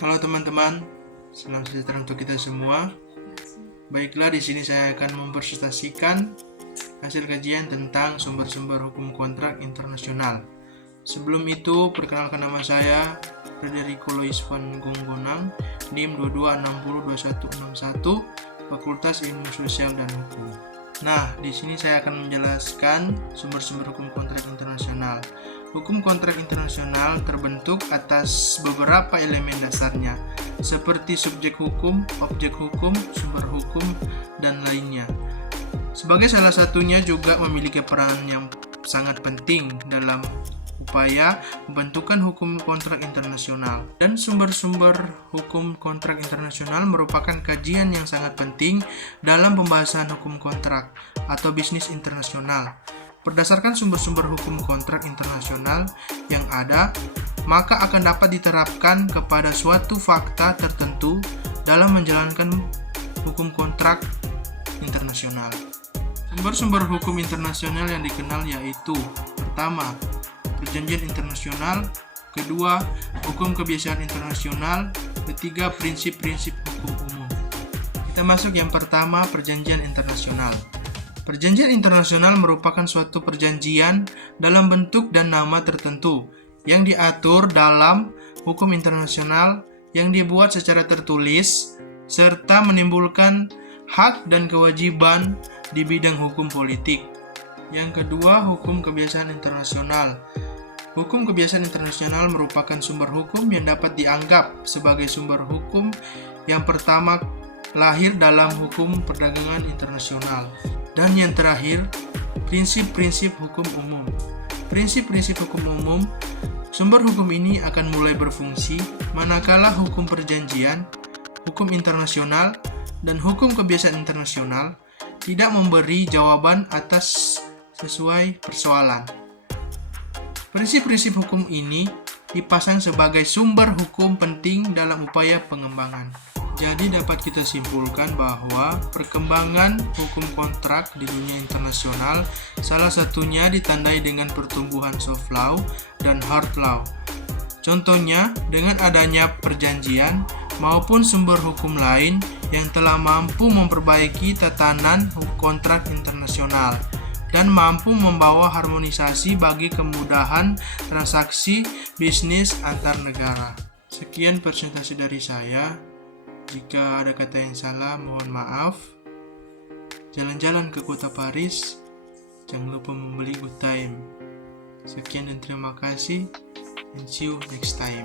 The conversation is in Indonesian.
Halo teman-teman, salam sejahtera untuk kita semua. Baiklah, di sini saya akan mempresentasikan hasil kajian tentang sumber-sumber hukum kontrak internasional. Sebelum itu, perkenalkan nama saya Frederico Lois van Gonggonang, NIM 22602161, Fakultas Ilmu Sosial dan Hukum. Nah, di sini saya akan menjelaskan sumber-sumber hukum kontrak internasional. Hukum kontrak internasional terbentuk atas beberapa elemen dasarnya, seperti subjek hukum, objek hukum, sumber hukum, dan lainnya. Sebagai salah satunya juga memiliki peran yang sangat penting dalam upaya pembentukan hukum kontrak internasional. Dan sumber-sumber hukum kontrak internasional merupakan kajian yang sangat penting dalam pembahasan hukum kontrak atau bisnis internasional. Berdasarkan sumber-sumber hukum kontrak internasional yang ada, maka akan dapat diterapkan kepada suatu fakta tertentu dalam menjalankan hukum kontrak internasional. Sumber-sumber hukum internasional yang dikenal yaitu: pertama, perjanjian internasional; kedua, hukum kebiasaan internasional; ketiga, prinsip-prinsip hukum umum. Kita masuk yang pertama, perjanjian internasional. Perjanjian internasional merupakan suatu perjanjian dalam bentuk dan nama tertentu yang diatur dalam hukum internasional yang dibuat secara tertulis serta menimbulkan hak dan kewajiban di bidang hukum politik. Yang kedua, hukum kebiasaan internasional. Hukum kebiasaan internasional merupakan sumber hukum yang dapat dianggap sebagai sumber hukum yang pertama lahir dalam hukum perdagangan internasional. Dan yang terakhir, prinsip-prinsip hukum umum. Prinsip-prinsip hukum umum, sumber hukum ini akan mulai berfungsi manakala hukum perjanjian, hukum internasional, dan hukum kebiasaan internasional tidak memberi jawaban atas sesuai persoalan. Prinsip-prinsip hukum ini dipasang sebagai sumber hukum penting dalam upaya pengembangan. Jadi dapat kita simpulkan bahwa perkembangan hukum kontrak di dunia internasional salah satunya ditandai dengan pertumbuhan soft law dan hard law. Contohnya, dengan adanya perjanjian maupun sumber hukum lain yang telah mampu memperbaiki tatanan kontrak internasional dan mampu membawa harmonisasi bagi kemudahan transaksi bisnis antar negara. Sekian presentasi dari saya. Jika ada kata yang salah, mohon maaf. Jalan-jalan ke kota Paris, jangan lupa membeli good time. Sekian dan terima kasih, and see you next time.